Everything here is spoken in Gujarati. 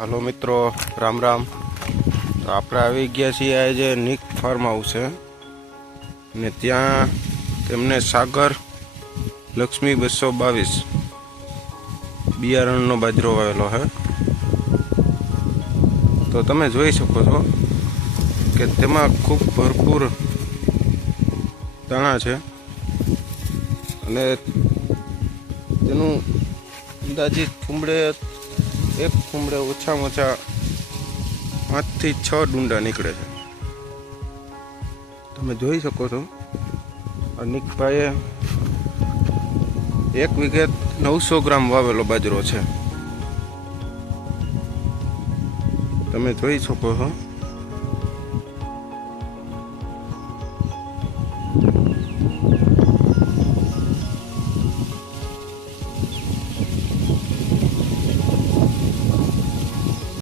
હાલો મિત્રો, રામ રામ. તો આપણે આવી ગયા છીએ આજે નિક ફાર્મ હાઉસ છે ને ત્યાં તેમને સાગર લક્ષ્મી બસો બાવીસ બિયારણનો બાજરો વાવેલો છે તો તમે જોઈ શકો છો કે તેમાં ખૂબ ભરપૂર દાણા છે. અને તેનું અંદાજિત કુંબળે એક કુમળે ઓછામાં ઓછા પાંચથી છ ડુંડા નીકળે છે. તમે જોઈ શકો છો નિકભાઈએ એક વિકેટ નવસો ગ્રામ વાવેલો બાજરો છે. તમે જોઈ શકો છો.